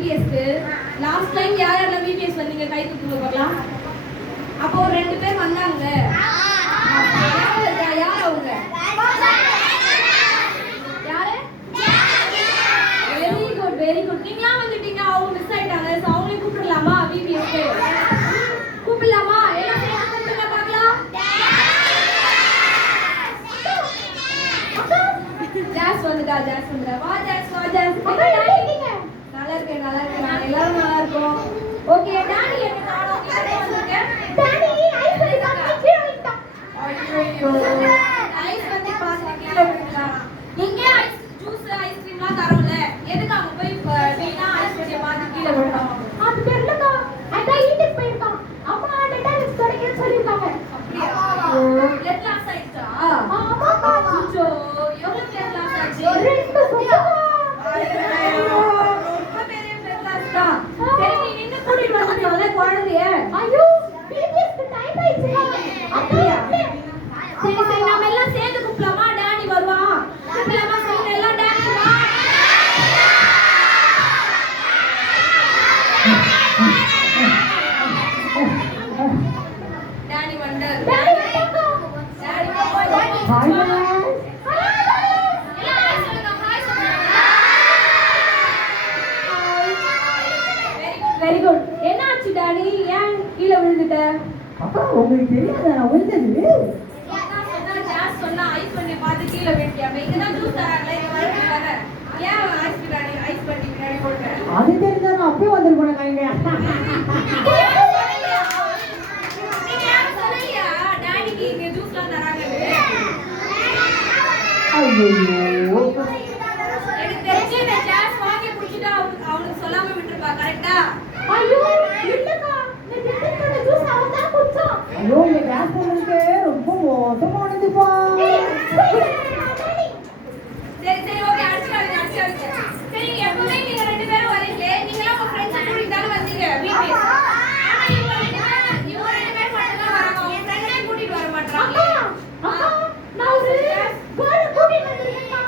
விபிஎஸ்க்கு last time யார் யாரெல்லாம் VBS வந்தீங்க கை தூக்குங்க பார்க்கலாம். அப்போ ஒரு 2 பேர் வந்தாங்க. யார் அவங்க? யாரு? Very good very good. நீங்களா வந்துட்டீங்க, அவங்க மிஸ் ஆயிட்டாங்க. சோ அவங்களே கூப்பிடலாமா விபிஎஸ்க்கு? கூப்பிடலாமா? எல்லாம் சேர்ந்து கூப்பிடுங்க பார்க்கலாம். ஜாஸ் வந்துடா ஜாஸ் வந்துடா. வா ஜாஸ் வா ஜாஸ். நல்லா இருக்கேன் நல்லா இருக்கேன். நான் எல்லாரும் நல்லா இருக்கோம். ஓகே டாடி என்ன காணோம்? நீங்க வந்திருக்க? டாடி ஐஸ் வந்து கீழ விட்டா. ஐயோ ஐஸ் வந்து பாத்து கீழ விட்டா. இங்க ஐஸ் ஜூஸ் ஐஸ்கிரீம்லாம் தரோம்ல, எதுக்கு அங்க போய் வீணா ஐஸ் வண்டிய பாத்து கீழ விட்டோம்? அது தெரியலக்கா. அதான் ஈட்டுக்கு போயிருக்கான். அம்மா அடடா லிஸ்ட் தொடங்க சொல்லிருக்காங்க. அப்படியே பிளட் லாஸ் ஆயிடுச்சா? ஆமாக்கா. அச்சோ எவ்வளவு பிளட் லாஸ் ஆச்சு? 2 சொட்டுக்கா. குழந்தைய ஐயோ பிபிஎஸ்க்கு டைம் ஆயிடுச்சு. அப்படியே சரி சரி நாம எல்லாம் சேர்ந்து கூப்பிடலாமா? டாடி வருவான். கூப்பிடலாமா? சொல்லுங்க எல்லாம் டாடி வா. டாடி வந்தார். டாடி வந்தாங்க. Daddy hi very good. என்ன ஆச்சு டாடி? ஏன் கீழ விழுந்துட்ட? அப்பா உங்களுக்கு தெரியாதா நான் விழுந்தது? ஜாஸ் சொன்னா ஐஸ் பண்ணி பார்த்து கீழ விழுந்தியா? இங்க தான் ஜூஸ் தராங்களே, இங்க வரதுக்காக ஏன் ஐஸ் பின்னாடி ஐஸ் பண்ணி பின்னாடி போடுற? அது தெரிஞ்சா நான் அப்பவே வந்திருப்பேன் கைங்க. நீங்க யாரும் சொல்லலையா டாடிக்கு இங்க ஜூஸ்லாம் தராங்கன்னு? ஐயோ எனக்கு தெரிஞ்சு இந்த ஜாஸ் வாங்கி குடிச்சிட்டா அவனுக்கு சொல்லாம விட்டுருப்பா. கரெக்ட்டா? ஐயோ இல்லக்கா, இந்த டிஃபன் ஜூஸ் அவன் தான் குடிச்சான். ஐயோ இந்த கிளாஸ் பொண்ணுக்கு ரொம்ப மோசமானதுப்பா. சரி சரி ஓகே அடிச்சாங்க. சரி எப்பவுமே நீங்க 2 பேரும் வரீங்களே, நீங்கலாம் உங்க ஃப்ரெண்ட்ஸ் கூட்டிட்டு தான வந்தீங்க வீட்டுக்கு. ஆனா இவங்க 2 பேர் மட்டும் தான் வராங்க. உங்க ஃப்ரெண்ட்ஸே கூட்டிட்டு வர மாட்டறாங்க. அக்கா நான் ஒரு கேர்ள் கூட்டிட்டு வந்திருக்கேன்.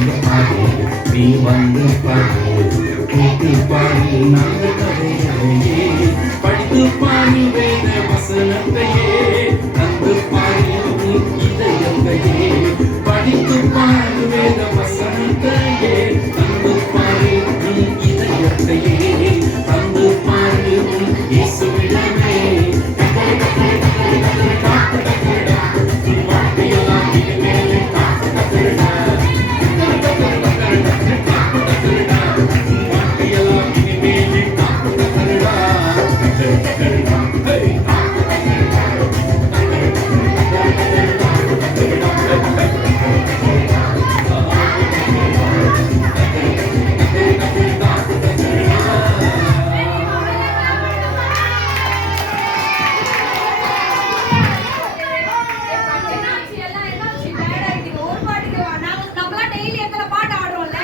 வந்து பாரு நீ வந்து பாரு கேட்டு பாரு நாங்க கதைகளையே படித்து பாரு வேத வசனத்தையே தந்து பாரு உன் இதயத்தையே படித்து பாரு வேத வசனத்தையே தந்து பாரு உன் இதயத்தையே தந்து பாரு உன் இயேசுவிடமே என்னாச்சு எல்லாம் என்னாச்சு டயர்ட் ஆயிட்டீங்க ஒரு பாட்டுக்கு நம்மளாம் டெய்லி எத்தனை பாட்டு ஆடுறோம்ல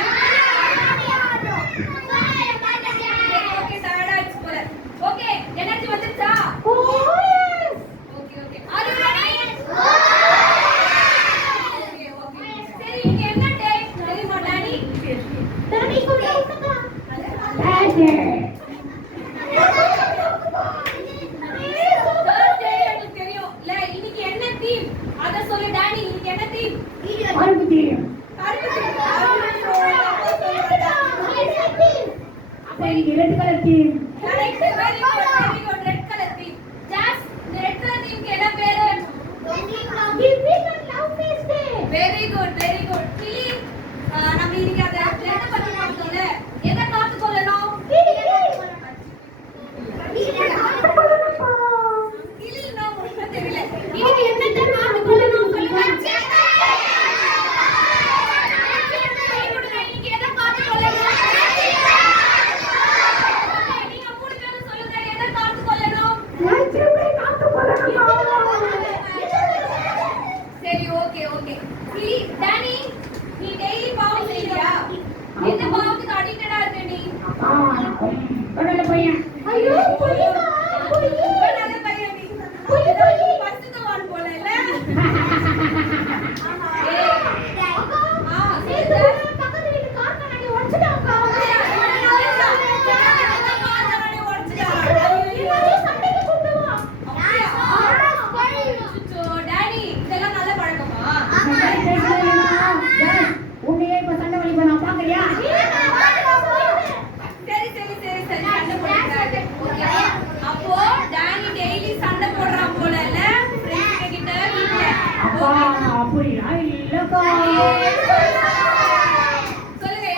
ஓகே டயர்ட் ஆயிடுச்சு போல ஓகே எனர்ஜி வந்துருச்சா okay okay are you ready okay சரி இங்க என்ன டே தெரியுமா டாடி Thursday எனக்கு தெரியும் இல்ல இன்னைக்கு என்ன தீம் அத சொல்லு டாடி இன்னைக்கு என்ன தீம் கருப்பு theme correct very good red colour theme ஜாஸ் இந்த ரெட் கலர் தீம்க்கு என்ன பேரு வெரி குட் கிளி நம்ம இன்னைக்கு அத எதை பத்தி பார்த்தோம்ல எதை காத்து கொள்ளணும் கிளினா உங்களுக்கு தெரியல இன்னைக்கு என்னத்தை காத்து கொள்ளணும் சொல்லுங்க இன்னைக்கு எதை காத்து கொள்ளணும் நீங்க மூணு பேரும் சொல்லுங்க எதை காத்து கொள்ளணும் சரி ஓகே கிளி டானி நீ டெய்லி பாவம் செய்றியா எந்த பாவத்துக்கு அடிக்டடா இருக்க நீ ஐயோ நல்ல பையன் நீ பரிசுத்தவான் போல இல்ல டாடி இதெல்லாம் நல்ல பழக்கமா சரி சண்டை போடுறாரு ஓகேவா அப்போ டானி டெய்லி சண்டை போடுறான் போல இல்ல ஃப்ரெண்ட்ஸ் கிட்ட வீட்ல சொல்லுங்க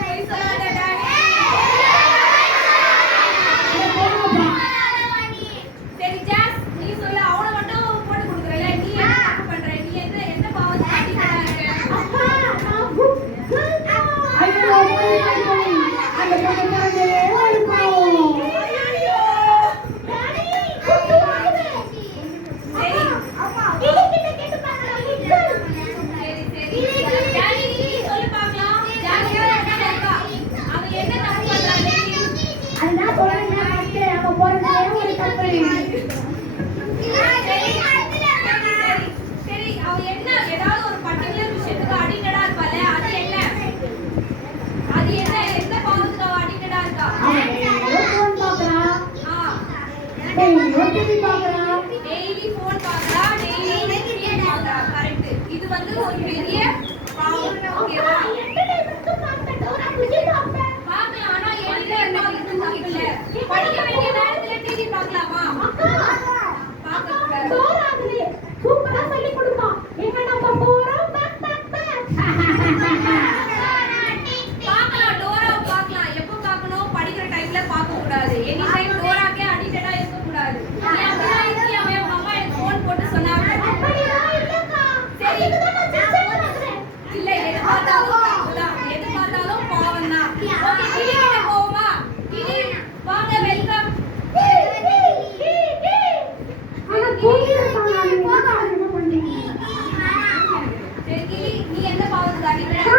போய் சொல்லாத டானி சரி ஜாஸ் நீ சொல்லு அவன மட்டும் போட்டு கொடுக்குறல நீ என்ன தப்பு பண்ற நீ என்ன பாவத்தை அடிக்கிறா இருக்க சரி அவ என்ன ஏதாவது ஒரு பர்టిక్యులர் விஷயத்துக்கு அடிக்டடா இருப்பாளே அது என்ன எந்த பாவத்துக்கு அவ அடிக்டடா இருக்கா டெய்லி போன் பாக்குறா டெய்லி டிவி பாக்குறா கரெக்ட் இது வந்து ஒரு பெரிய பாவம் ஓகேவா பார்க்கலாம் ஆனா எந்த பாவத்துக்கு தப்பு இல்ல படிக்க வேண்டிய நேரத்துல டிவி பார்க்கலாமா பார்க்க கூடாது பார்க்கலாம் டோராவை பார்க்கலாம் எப்போ பார்க்கணும் படிக்கிற டைம்ல பார்க்க கூடாது எனி டைம் டோராக்கே அடிக்டடா இருக்க கூடாது நீ அப்படிதான் இருக்கியா உங்க அம்மா எனக்கு ஃபோன் போட்டு சொன்னாங்க சரி இல்ல எது பார்த்தாலும் பாவம் தான் ஓகே கிளி கிட்ட போவோமா கிளி வாங்க வெல்கம் சரி கிளி நீ எந்த பாவத்துக்கு அடிக்டடா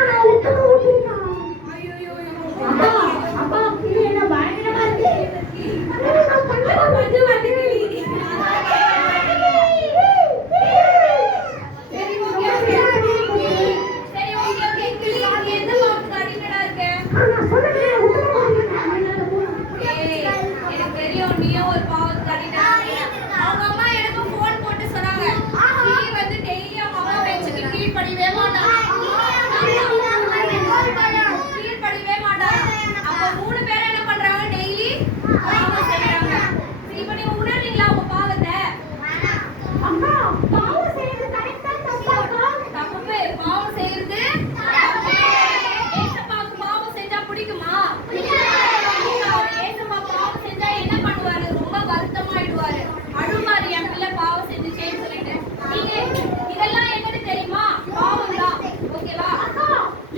செய்யறது ஏசப்பாவுக்கு பாவம் செஞ்சா பிடிக்குமா? ஏசப்பா பாவம் செஞ்சா என்ன பண்ணுவாரு? ரொம்ப வருத்தமாயிடுவாரு, அழுவாரு, என் பிள்ளை பாவம் செஞ்சுச்சேன்னு சொல்லிட்டு. நீங்க இதெல்லாம் என்னன்னு தெரியுமா? பாவம் தான். ஓகேவா?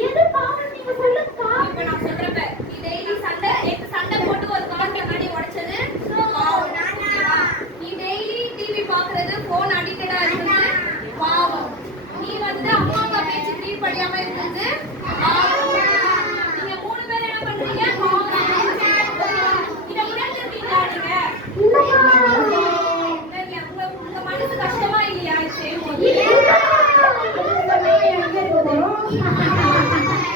எது பாவம் நீங்க சொல்லுங்கக்கா. இப்ப நான் சொல்றப்ப நீ டெய்லி சண்டை போட்டு ஒரு கால் கண்ணாடி உடைச்சது பாவம். நீ டெய்லி டிவி பாக்குறது, போன் அடிக்டடா இருக்குது பாவம். நீ வந்து அம்மா அப்பா பேச்சு கீழ்ப்படியாம இருக்குது பாவம். நீங்க 3 பேர் என்ன பண்றீங்க? பாவம். இத உணர்ந்திருக்கீங்களா நீங்க? உங்க மனசு கஷ்டமா இல்லையா இது செய்யும்போது?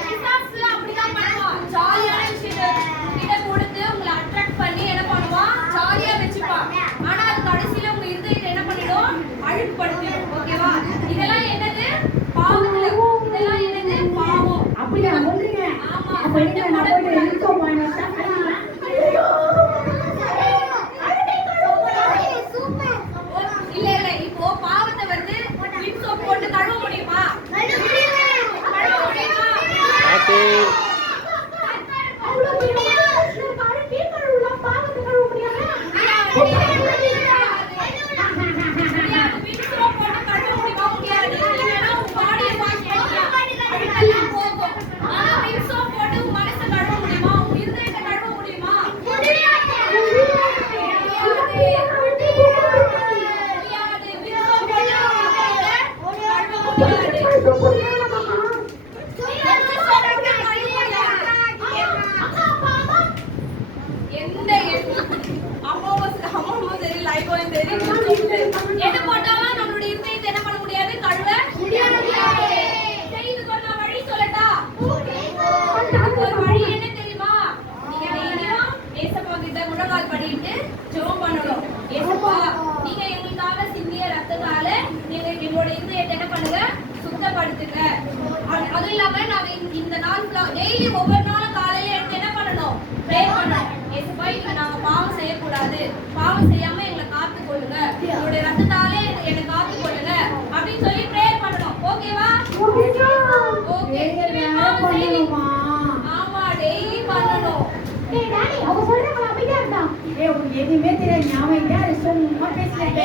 பிசாசு அப்படிதான் பண்ணுவான். ஜாலியான விஷயத்தை கிட்ட கொடுத்து உங்களை அட்ராக்ட் பண்ணி என்ன பண்ணுவான்? ஜாலியா வச்சுப்பான். ஆனா அது கடைசியில உங்க இருதயத்தை என்ன பண்ணிடும்? அழுக்குப்படுத்திடும். ஓகேவா? இதெல்லாம் என்னது? பாவத்துல. இதெல்லாம் என்னது? பாவம். அப்படியா சொல்றீங்க? ஆமா. அப்ப நீங்க நான் போய் இருக்கோம் இல்ல இல்ல, இப்போ பாவத்தை வந்து விம் சோப் போட்டு கழுவ முடியுமா? கழுவ முடியுமா? எது போட்டாலும் நம்மளுடைய இருதயத்தை என்ன பண்ண முடியாது? கழுவ முடியாது. செய்து கொண்ட வழி சொல்லட்டா? ஒரு வழி என்ன தெரியுமா? நீங்க டெய்லியும் ஏசப்பா கிட்ட முழங்கால் படிட்டு ஜெபம் பண்ணணும். ஏசப்பா, நீங்க எங்களுக்காக சிந்திய ரத்தத்தால நீங்க எங்களோட இருதயத்தை என்ன பண்ணுங்க? சுத்தப்படுத்துங்க. அதுவும் இல்லாம நாங்க இந்த நாள் டெய்லி ஒவ்வொரு நாளும் காலையில எடுத்து என்ன பண்ணணும்? ப்ரே பண்ணணும். ஏசப்பா, இன்னைக்கு நாங்க பாவம் செய்யக்கூடாது, பாவம் செய்யாம எங்களை காத்து கொள்ளுங்க, உங்களுடைய ரத்தத்தாலே என்னை காத்து கொள்ளுங்க அப்படின்னு சொல்லி ப்ரே பண்ணணும். ஓகேவா? ஓகே. பாவம் செய்வீங்க. ஆமா, டெய்லி பண்ணணும். அவங்க சொல்றாங்க அமைதியா இருந்தா. உனக்கு எதுவுமே தெரியாது, ஞாபகம் சும்மா பேசுறேன்.